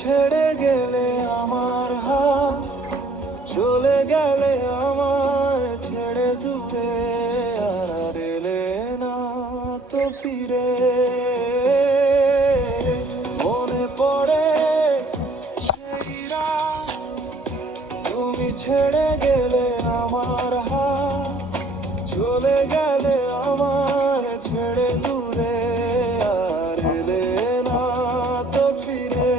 ছেড়ে গেলে আমার হাত, চলে গেলে আমায় ছেড়ে দূরে, আর এলে না তো ফিরে। মনে পড়ে সেই রাত, তুমি ছেড়ে গেলে আমার হাত, চলে গেলে আমায় ছেড়ে দূরে, আর এলে না তো ফিরে।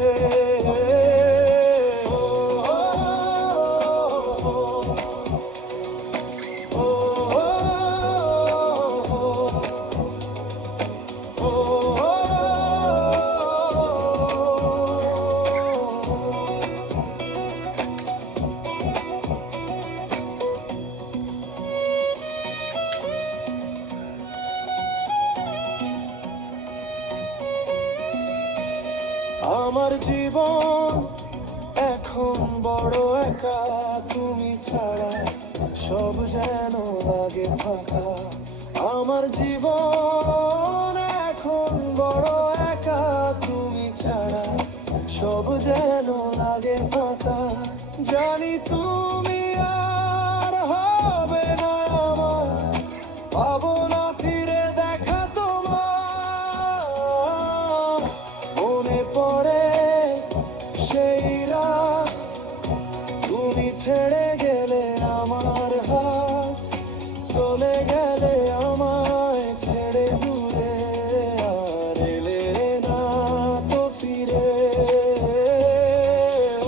আমার জীবন এখন বড় একা, তুমি ছাড়া সব যেন লাগে ফাঁকা। আমার জীবন এখন বড় একা, তুমি ছাড়া সব যেন লাগে ফাঁকা। জানি তুমি আর হবে না আমার, পাবো না ফিরে দেখা তোমার। মনে পড়ে সেই রাত, তুমি ছেড়ে গেলে আমার হাত, চলে গেলে আমায় ছেড়ে দূরে, আর এলে না তো ফিরে।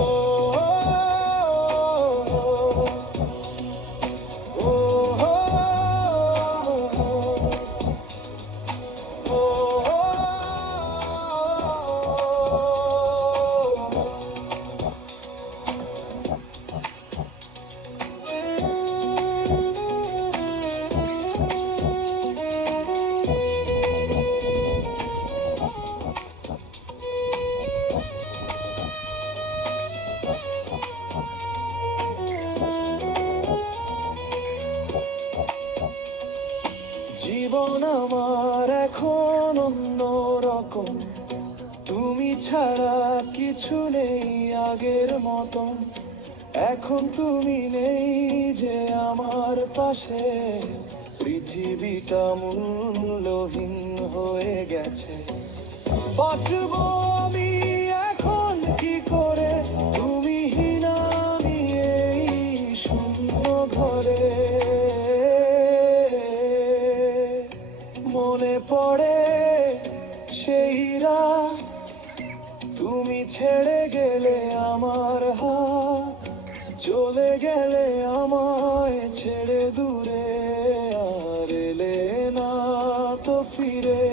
ও, ও, ও, ও, জীবন আমার এখন অন্য রকম, তুমি ছাড়া কিছু নেই আগের মতন। এখন তুমি নেই যে আমার পাশে, পৃথিবীটা মূল্যহীন হয়ে গেছে। বাঁচবো আমি এখন কি করে, তুমি হীনা আমি এই শূন্য ঘরে। মনে পড়ে সেই রাত, তুমি ছেড়ে গেলে আমার হাত, চলে গেলে আমায় ছেড়ে দূরে, আর এলে না তো ফিরে।